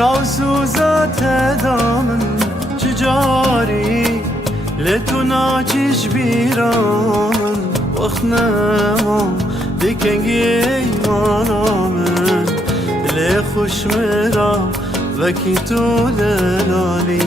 كاسوزات دامن تجاري لتناجيش بيران وخنما دكنجي منامن لخوش مرا وكي تو دلالي